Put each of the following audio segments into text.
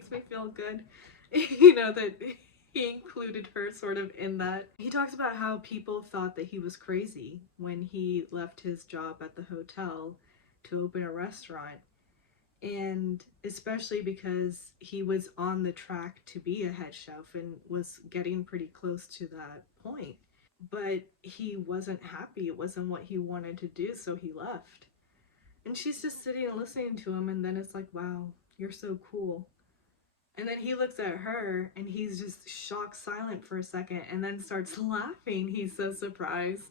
makes me feel good, you know, that he included her sort of in that. He talks about how people thought that he was crazy when he left his job at the hotel to open a restaurant. And especially because he was on the track to be a head chef and was getting pretty close to that point. But he wasn't happy. It wasn't what he wanted to do, so he left. And she's just sitting and listening to him, and then it's like, wow, you're so cool. And then he looks at her and he's just shocked silent for a second and then starts laughing. He's so surprised.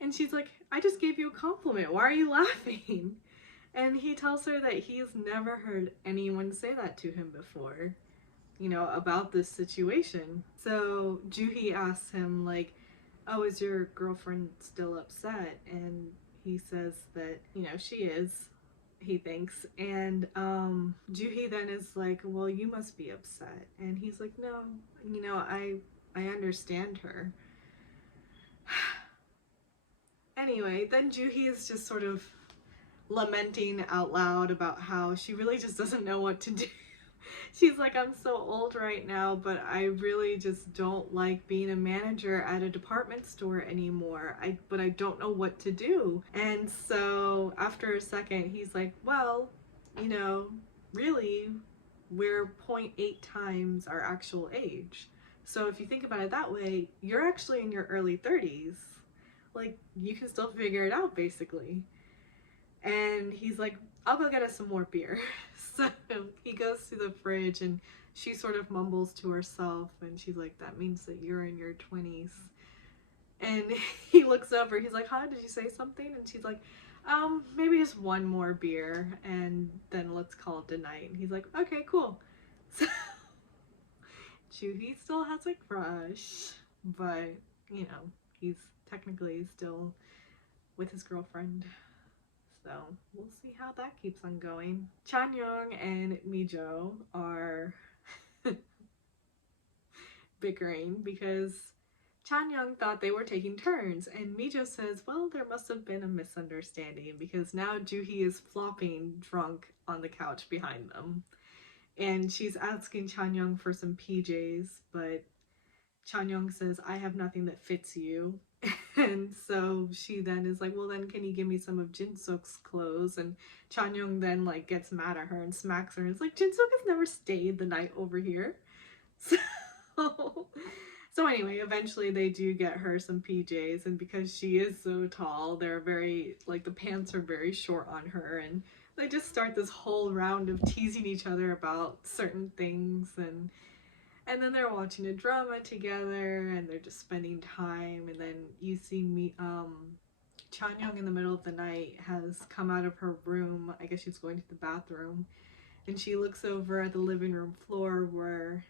And she's like, I just gave you a compliment. Why are you laughing? And he tells her that he's never heard anyone say that to him before, you know, about this situation. So Juhi asks him, like, oh, is your girlfriend still upset? And he says that, you know, she is, he thinks. And Juhi then is like, well, you must be upset. And he's like, no, you know, I understand her. Anyway, then Juhi is just sort of lamenting out loud about how she really just doesn't know what to do. She's like, I'm so old right now, but I really just don't like being a manager at a department store anymore. But I don't know what to do. And so after a second, he's like, well, you know, really, we're 0.8 times our actual age. So if you think about it that way, you're actually in your early 30s. Like, you can still figure it out, basically. And he's like, I'll go get us some more beer. So he goes to the fridge and she sort of mumbles to herself and she's like, that means that you're in your 20s. And he looks over, he's like, huh, did you say something? And she's like, maybe just one more beer and then let's call it a night. And he's like, okay, cool. So Juhi still has a crush, but, you know, he's technically still with his girlfriend. So we'll see how that keeps on going. Chanyoung and Mijo are bickering because Chanyoung thought they were taking turns and Mijo says, well, there must have been a misunderstanding because now Juhi is flopping drunk on the couch behind them. And she's asking Chanyoung for some PJs, but Chanyoung says, I have nothing that fits you. And so she then is like, well, then can you give me some of Jinsuk's clothes? And Chanyoung then like gets mad at her and smacks her and is like, Jinsuk has never stayed the night over here. So anyway, eventually they do get her some PJs, and because she is so tall, they're very, like, the pants are very short on her, and they just start this whole round of teasing each other about certain things, and then they're watching a drama together, and they're just spending time, and then you see me, Chanyoung in the middle of the night has come out of her room, I guess she's going to the bathroom, and she looks over at the living room floor where,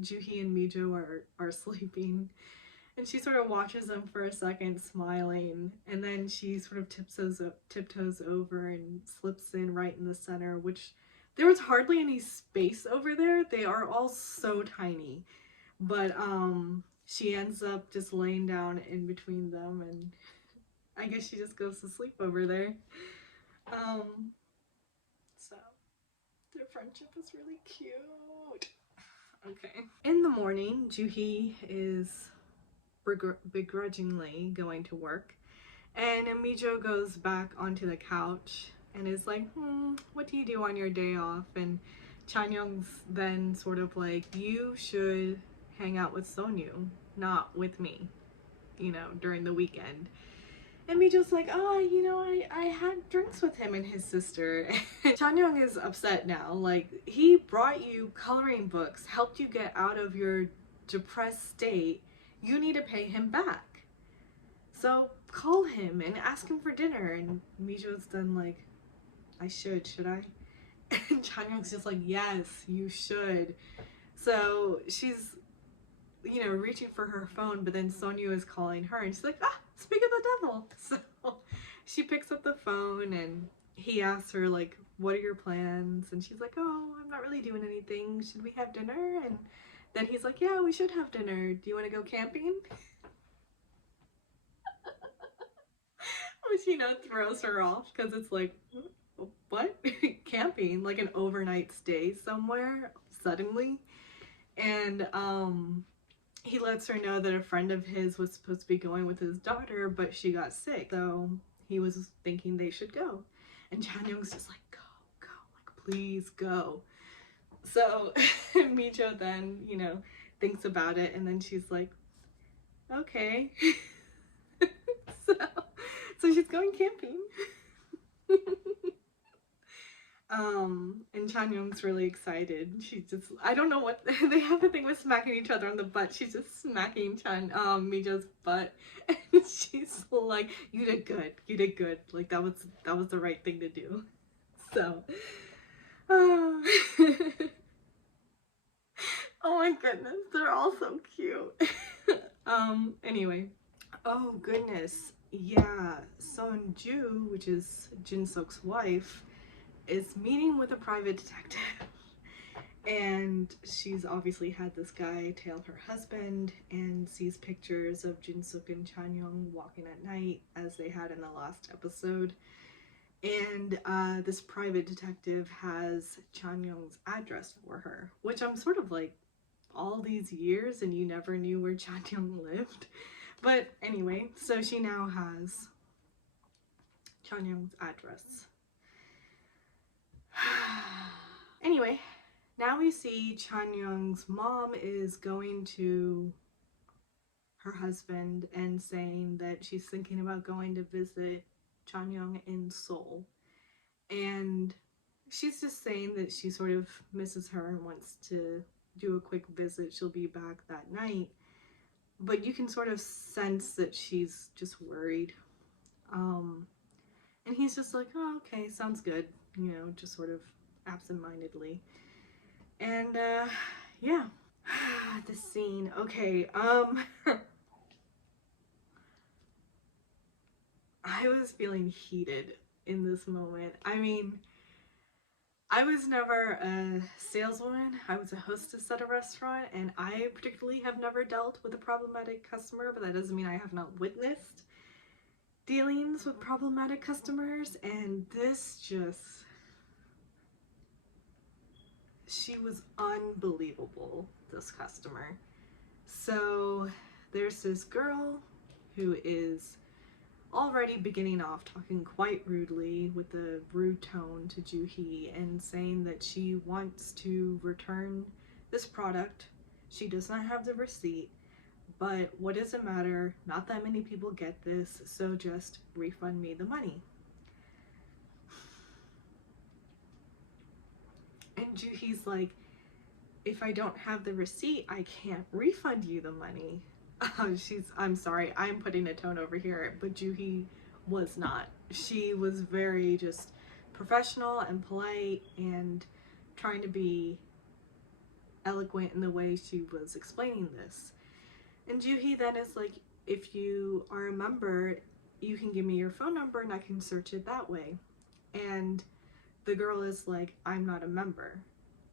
Juhi and Mijo are sleeping, and she sort of watches them for a second, smiling, and then she sort of tiptoes over and slips in right in the center, which there was hardly any space over there. They are all so tiny, but she ends up just laying down in between them, and I guess she just goes to sleep over there. So their friendship is really cute. Okay. In the morning, Juhi is begrudgingly going to work, and Mijo goes back onto the couch and is like, what do you do on your day off? And Chanyoung's then sort of like, you should hang out with Sonyu, not with me, you know, during the weekend. And Mijo's like, oh, you know, I had drinks with him and his sister. Chanyoung is upset now. Like, he brought you coloring books, helped you get out of your depressed state. You need to pay him back. So call him and ask him for dinner. And Mijo's then like, I should I? And Chanyoung's just like, yes, you should. So she's, you know, reaching for her phone, but then Sonyu is calling her, and she's like, speak of the devil. So she picks up the phone, and he asks her, like, what are your plans? And she's like, oh, I'm not really doing anything. Should we have dinner? And then he's like, yeah, we should have dinner. Do you want to go camping? Which, you know, throws her off, because it's like, what? Camping, like an overnight stay somewhere suddenly. And he lets her know that a friend of his was supposed to be going with his daughter, but she got sick. So he was thinking they should go. And Chan Young's just like, go, go, like, please go. So Mijo then, thinks about it, and then she's like, okay. so, so she's going camping. And Chan Young's really excited. She just, I don't know what, they have a thing with smacking each other on the butt. She's just smacking Mijo's butt. And she's like, you did good. You did good. Like, that was the right thing to do. So, oh, oh my goodness. They're all so cute. Anyway. Oh goodness. Yeah. Sonju, which is Jin-suk's wife, is meeting with a private detective, and she's obviously had this guy tail her husband and sees pictures of Jin-suk and Chan-young walking at night as they had in the last episode. And this private detective has Chan-young's address for her, which I'm sort of like, all these years and you never knew where Chan-young lived. But anyway, so she now has Chan-young's address. Anyway, now we see Chan-young's mom is going to her husband and saying that she's thinking about going to visit Chan-young in Seoul. And she's just saying that she sort of misses her and wants to do a quick visit. She'll be back that night. But you can sort of sense that she's just worried. And he's just like, oh, okay, sounds good. Just sort of absentmindedly. And yeah. The scene. Okay, I was feeling heated in this moment. I mean, I was never a saleswoman. I was a hostess at a restaurant, and I particularly have never dealt with a problematic customer, but that doesn't mean I have not witnessed dealings with problematic customers. And this just, she was unbelievable, this customer. So there's this girl who is already beginning off talking quite rudely with a rude tone to Joo-hee and saying that she wants to return this product. She does not have the receipt, but what does it matter? Not that many people get this, so just refund me the money. And Joo-hee's like, if I don't have the receipt, I can't refund you the money. I'm sorry, I'm putting a tone over here, but Joo-hee was not. She was very just professional and polite and trying to be eloquent in the way she was explaining this. And Joo-hee then is like, if you are a member, you can give me your phone number and I can search it that way. And the girl is like, I'm not a member.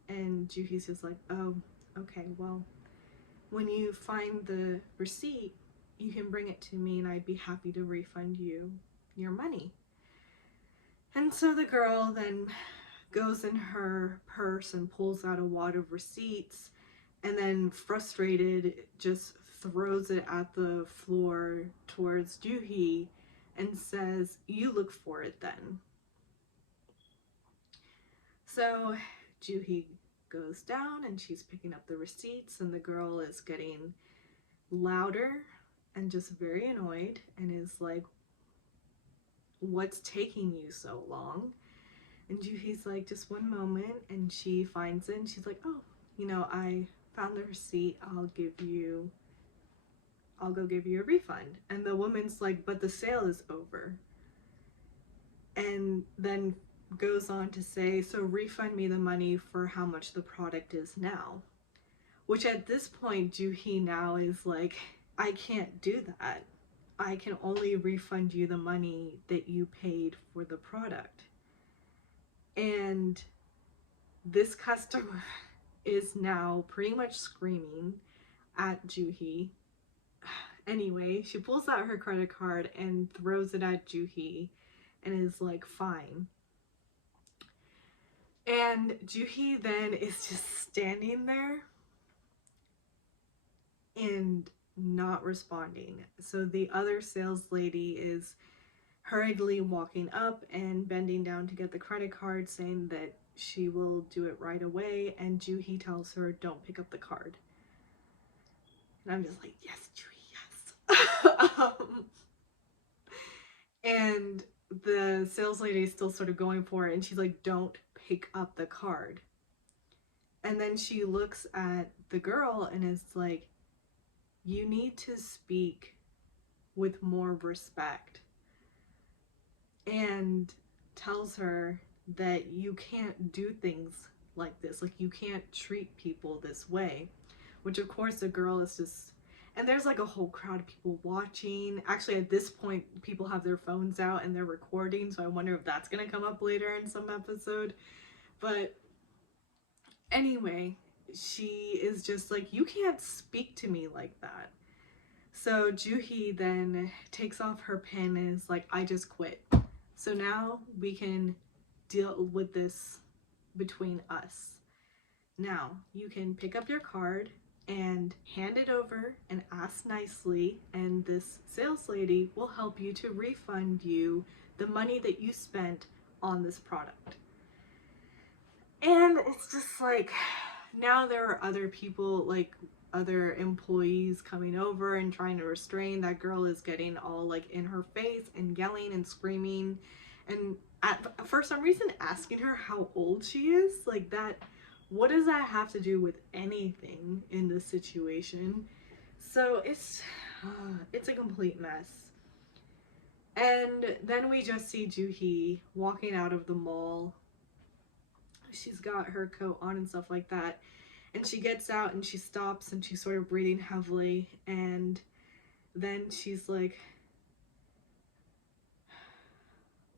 And Joo-hee's just like, oh, okay, well, when you find the receipt, you can bring it to me and I'd be happy to refund you your money. And so the girl then goes in her purse and pulls out a wad of receipts, and then frustrated just throws it at the floor towards Joo-hee and says, you look for it then. So Joo-hee goes down and she's picking up the receipts, and the girl is getting louder and just very annoyed and is like, what's taking you so long? And Joo-hee's like, just one moment. And she finds it and she's like, oh, I found the receipt. I'll go give you a refund. And the woman's like, but the sale is over. And then goes on to say, so refund me the money for how much the product is now. Which at this point, Joo-hee now is like, I can't do that. I can only refund you the money that you paid for the product. And this customer is now pretty much screaming at Joo-hee. Anyway, she pulls out her credit card and throws it at Joo-hee and is like, fine. And Juhi then is just standing there and not responding. So the other sales lady is hurriedly walking up and bending down to get the credit card, saying that she will do it right away. And Juhi tells her, don't pick up the card. And I'm just like, yes, Juhi, yes. And the sales lady is still sort of going for it, and she's like, don't pick up the card. And then she looks at the girl and is like, you need to speak with more respect, and tells her that you can't do things like this. Like, you can't treat people this way. Which, of course, the girl is just... And there's like a whole crowd of people watching. Actually, at this point, people have their phones out and they're recording, so I wonder if that's going to come up later in some episode. But anyway, she is just like, you can't speak to me like that. So Juhi then takes off her pen and is like, I just quit. So now we can deal with this between us. Now you can pick up your card and hand it over and ask nicely, and this sales lady will help you to refund you the money that you spent on this product. And it's just like, now there are other people, like other employees, coming over and trying to restrain. That girl is getting all like in her face and yelling and screaming, and for some reason asking her how old she is. Like, that, what does that have to do with anything in this situation? So it's a complete mess. And then we just see Juhi walking out of the mall. She's got her coat on and stuff like that, and she gets out and she stops and she's sort of breathing heavily, and then she's like,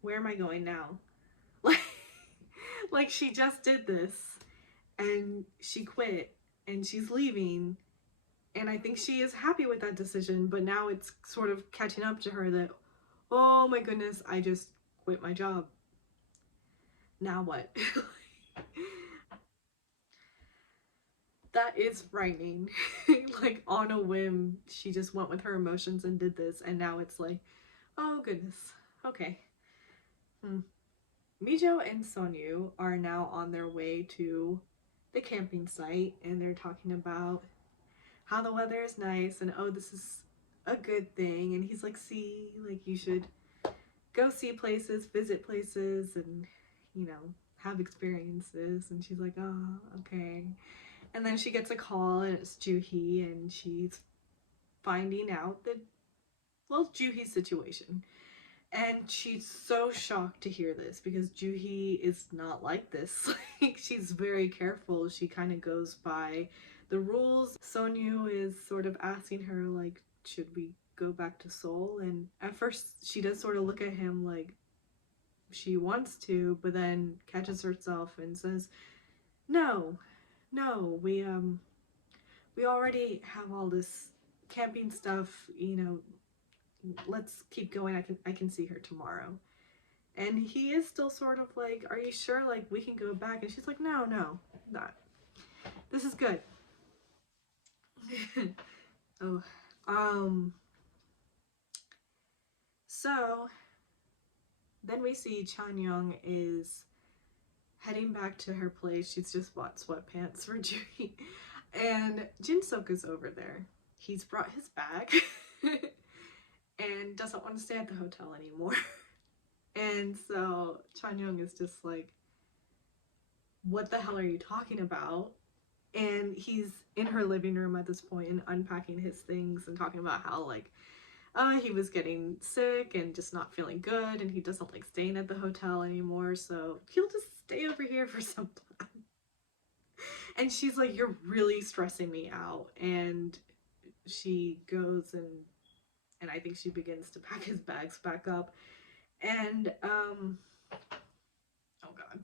where am I going now? Like she just did this and she quit and she's leaving, and I think she is happy with that decision, but now it's sort of catching up to her that, oh my goodness, I just quit my job. Now what? That is frightening. Like, on a whim, she just went with her emotions and did this, and now it's like, oh goodness, okay. Mijo and Sonyu are now on their way to the camping site, and they're talking about how the weather is nice and, oh, this is a good thing. And he's like, see, like, you should go see places, visit places, and, you know, have experiences. And she's like, oh, okay. And then she gets a call, and it's Juhi, and she's finding out that, well, Juhi's situation. And she's so shocked to hear this, because Juhi is not like this. Like, she's very careful. She kind of goes by the rules. Sonyu is sort of asking her, like, should we go back to Seoul? And at first she does sort of look at him like she wants to, but then catches herself and says, no, we already have all this camping stuff, you know, let's keep going. I can see her tomorrow. And he is still sort of like, are you sure, like, we can go back? And she's like, no, not. This is good. Oh, so then we see Chanyeong is heading back to her place. She's just bought sweatpants for Juhi, and Jinsuk is over there. He's brought his bag and doesn't want to stay at the hotel anymore. And so Chanyeong is just like, what the hell are you talking about? And he's in her living room at this point and unpacking his things and talking about how, like, he was getting sick and just not feeling good, and he doesn't like staying at the hotel anymore, so he'll just stay over here for some time. And she's like, you're really stressing me out. And she goes and I think she begins to pack his bags back up. And oh god,